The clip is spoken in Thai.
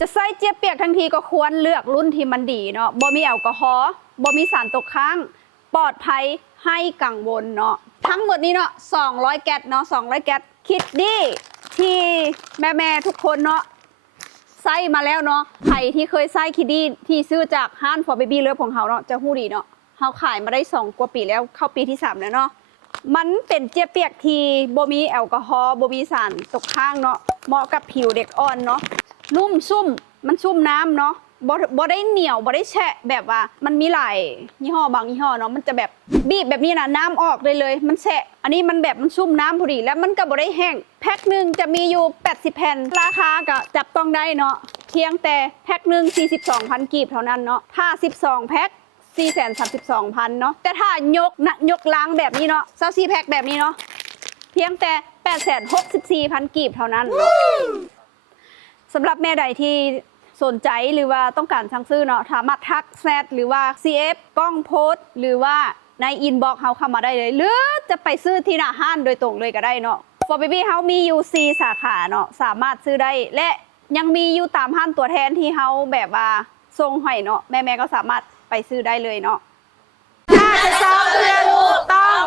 จะใส่เจี๊ยบเปียกทั้งทีก็ควรเลือกรุ่นที่มันดีเนาะบ่มีแอลกอฮอล์บ่มีสารตกค้างปลอดภัยให้กังวลเนาะทั้งหมดนี้เนาะ200แก๊สเนาะ200แก๊สคิดดีที่แม่ทุกคนเนาะใส่มาแล้วเนาะใครที่เคยใส่คิดดีที่ซื้อจากห้างฟอร์เบบี้เลิฟของเขาเนาะจะฮู้ดีเนาะเขาขายมาได้2 กว่าปีแล้วเข้าปีที่3แล้วเนาะมันเป็นเจี๊ยบเปียกที่บ่มีแอลกอฮอล์บ่มีสารตกค้างเนาะเหมาะกับผิวเด็กอ่อนเนาะนุ่มซุ่มมันซุ่มน้ำเนาะบ่ได้เหนียวบ่ได้แฉะแบบว่ามันมีหลายยี่ห้อบางยี่ห้อเนาะมันจะแบบบีบแบบนี้นะน้ำออกเลยมันแฉะอันนี้มันแบบมันซุ่มน้ำพอดีแล้วมันก็บ่ได้แห้งแพ็คหนึ่งจะมีอยู่80แผ่นราคาก็จับต้องได้เนาะเพียงแต่แพ็คหนึ่ง42,000 กีบเท่านั้นเนาะถ้า12แพ็ค432,000เนาะแต่ถ้ายกล้างแบบนี้เนาะ24แพ็คแบบนี้เนาะเพียงแต่864,000 กีบเท่านั้นสำหรับแม่ใดที่สนใจหรือว่าต้องการสั่งซื้อเนาะสามารถทักแชทหรือว่า CF กล้องโพสหรือว่าในอินบ็อกซ์เฮาเข้ามาได้เลยหรือจะไปซื้อที่หน้าห้างโดยตรงเลยก็ได้เนาะ For Baby เฮามีอยู่4 สาขาเนาะสามารถซื้อได้และยังมีอยู่ตามห้างตัวแทนที่เฮาแบบว่าส่งให้เนาะแม่ก็สามารถไปซื้อได้เลยเนาะถ้าจะซ้อมเพื่อลูกต้อง